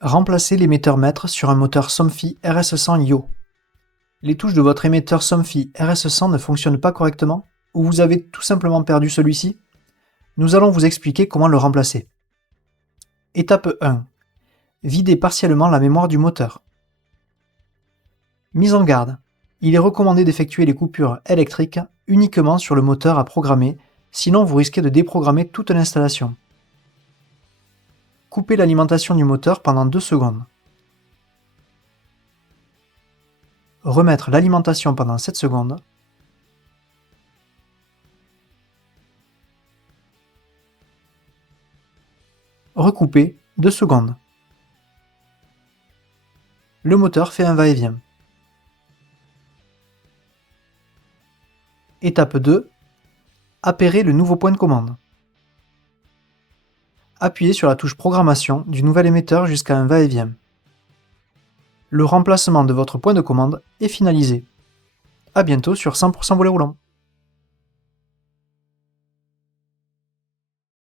Remplacez l'émetteur maître sur un moteur Somfy RS100 Yo. Les touches de votre émetteur Somfy RS100 ne fonctionnent pas correctement ou vous avez tout simplement perdu celui-ci? Nous allons vous expliquer comment le remplacer. Étape 1. Videz partiellement la mémoire du moteur. Mise en garde. Il est recommandé d'effectuer les coupures électriques uniquement sur le moteur à programmer, sinon vous risquez de déprogrammer toute l'installation. Coupez l'alimentation du moteur pendant 2 secondes. Remettre l'alimentation pendant 7 secondes. Recouper 2 secondes. Le moteur fait un va-et-vient. Étape 2. Appairer le nouveau point de commande. Appuyez sur la touche Programmation du nouvel émetteur jusqu'à un va-et-vient. Le remplacement de votre point de commande est finalisé. A bientôt sur 100% volet roulant.